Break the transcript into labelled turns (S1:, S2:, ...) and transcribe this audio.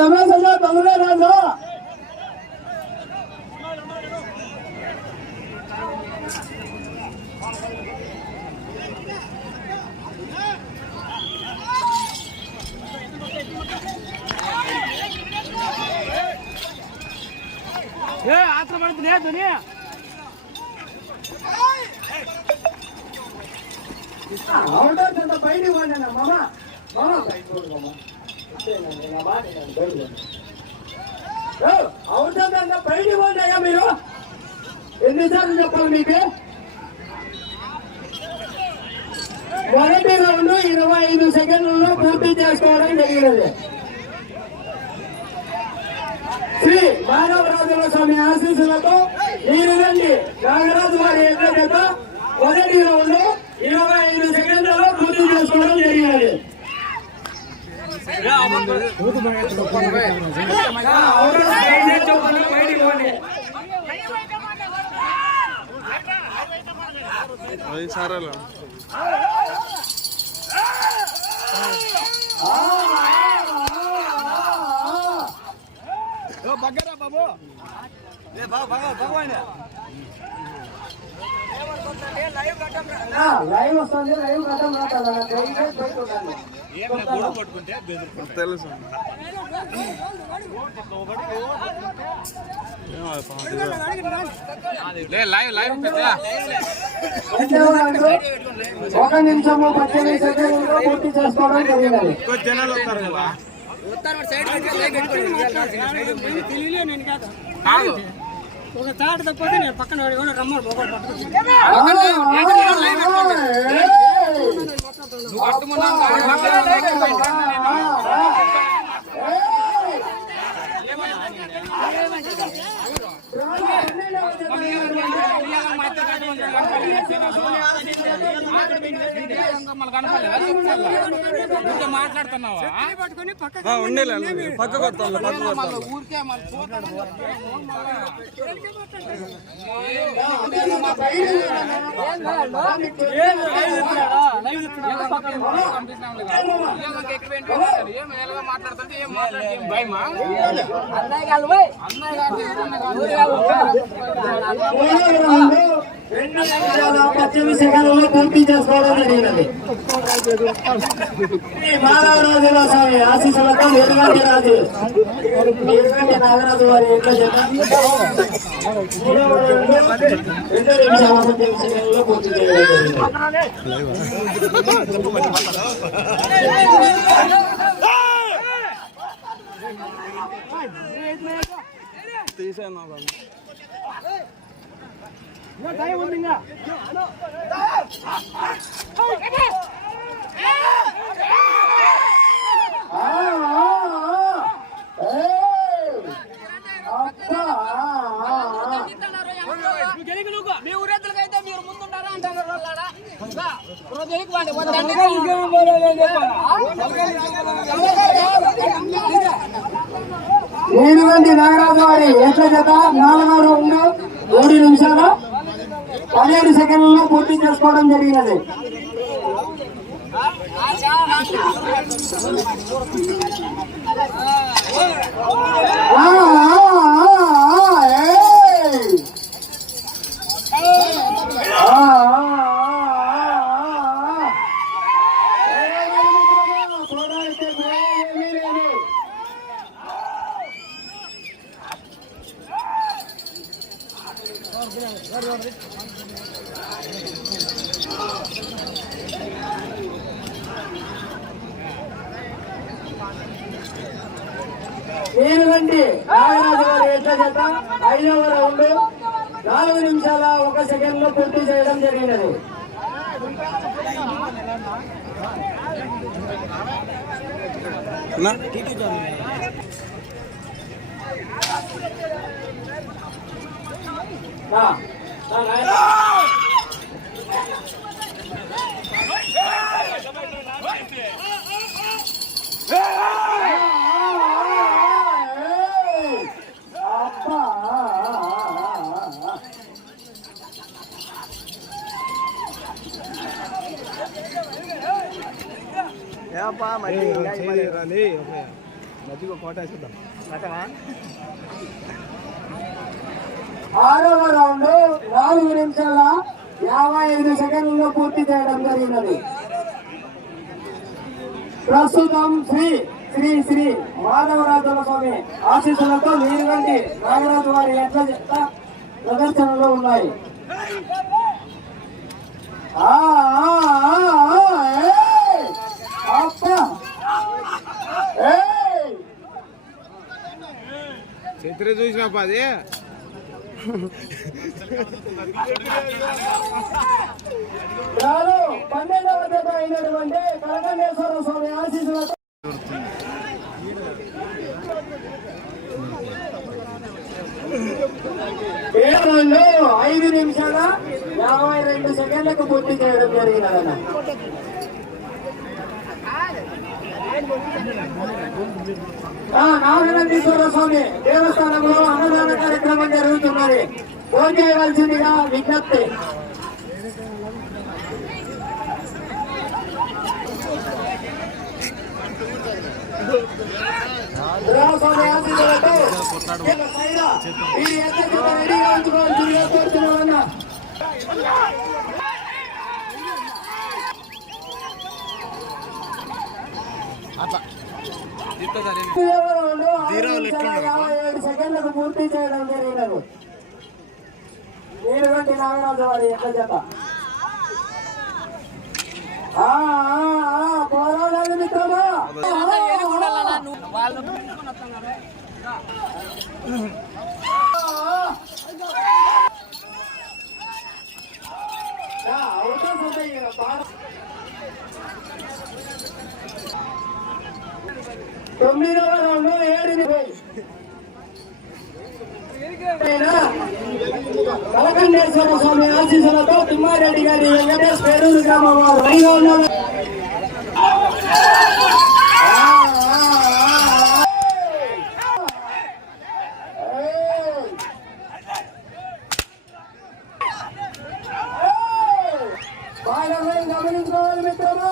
S1: రమేష్ అన్న తొందరగా రాజు
S2: ఏ ఆత్ర పడుతుంది ఏ ధ్వని
S1: అవునా కొంత బయటికి పోయినా మామ మామ బయట మామ అంతేనండి, నా బయటికి పోండి. ఏ, అవుతుందన్న బయటికి పోయినాయా మీరు? ఎన్నిసార్లు చెప్పాలి మీకు? మొదటి రౌండ్ ఇరవై ఐదు సెకండ్లలో పూర్తి చేసుకోవడం జరిగినది. శ్రీ మాధవరాజుల స్వామి ఆశీస్సులతో మీరు రండి. నాగరాజు వారి ఎక్కడ మొదటి రౌండ్ ఇరవై ఐదు సెకండ్లలో పూర్తి చేసుకోవడం జరిగినది.
S3: అది సరేలే
S2: బాబు
S1: ఆ, లైవ్ వస్తుంది లైవ్ కట్టం రాదు
S3: తెలుసు
S1: ఒక నిమిషము పద్దెనిమిది సెకండ్లలో పూర్తి చేసుకోవడం జరిగినది
S3: కొంచెం జనాలు వస్తారు కదా
S4: తెలియలే నేను కాదు ఒక తాట తప్పితే నేను పక్కన వాడు కూడా రమ్మని ఒకటి పట్టుకుంటాను
S2: నువ్వు అట్టుకున్నావు మాట్లాడుతున్నావా?
S4: పట్టుకొని పక్క
S3: పక్కకు వస్తాను
S2: ఊరికే మాట్లాడుతుంటే ఏం మాట్లాడితే ఏం భయమా
S1: రెండు నిమిషాల పద్దెనిమిది సెకండ్లలో పూర్తి చేసుకోవడం జరిగినది. ఈ స్వామి ఆశీస్సులతో ఎరుగంటి రాజు ఎరుగంటి నాగరాజు వారి ఇంట్లో చేత రెండు నిమిషాల పద్దెనిమిది సెకండ్లలో పూర్తి చేయడం జరిగినది
S3: తీసాను వాళ్ళు.
S1: ఆ, ఆ,
S4: మీ మీరు ముందుంటారా అంటారు
S1: ఏనుగంటి నాగరాజు వారి ఎట్ల చేత నాలుగో రౌండ్ మూడు నిమిషాలు పదిహేడు సెకండ్లలో పూర్తి చేసుకోవడం జరిగినది ఏనుగంటి నాగరాజు గారి ఎట్ల చేత ఐదవ రౌండ్ నాలుగు నిమిషాల ఒక సెకండ్లో పూర్తి చేయడం జరిగినది.
S3: అన్నా?
S1: ఆ.
S3: చేయరాలి మధ్యలో కోట వేసేద్దాం
S1: ఆరవ రౌండ్ నాలుగు నిమిషాల యాభై ఐదు సెకండ్లలో పూర్తి చేయడం జరిగినది. ప్రస్తుతం శ్రీ శ్రీ శ్రీ మాధవరాజుల స్వామి ఆశీస్సులతో నీరుగంటి నాగరాజు వారి ఎట్ల చెత్త ప్రదర్శనలో ఉన్నాయి.
S3: చిత్ర చూసినప్ప
S1: రాను పన్నెండవ అయినటువంటి స్వామి ఆశీస్సులతో ఏడు ఐదు నిమిషాల యాభై రెండు సెకండ్లకు పూర్తి చేయడం జరిగినదన్న. నాగనందీశ్వర స్వామి దేవస్థానంలో అన్నదాన కార్యక్రమం జరుగుతున్నది. ఫోన్ చేయవలసిందిగా విజ్ఞప్తి. ఈ ఎక్కడ రెడీగా ఉంచుకోవాల్సిందిగా కోరుతున్నామన్నా ఏడు సెకండ్లకు పూర్తి చేయడం జరిగినది. మీరు గంటి నాగరాజు వారి ఎట్ల జత ఆ, ఆ, ఆ, పోరాడాలి మిత్రమా? కలకండేశ్వర స్వామి ఆశీస్సులతో తిమ్మారెడ్డి గారి వెంకటేష్ పేరూరు గ్రామం వారు. గమనించుకోవాలి మిత్రమా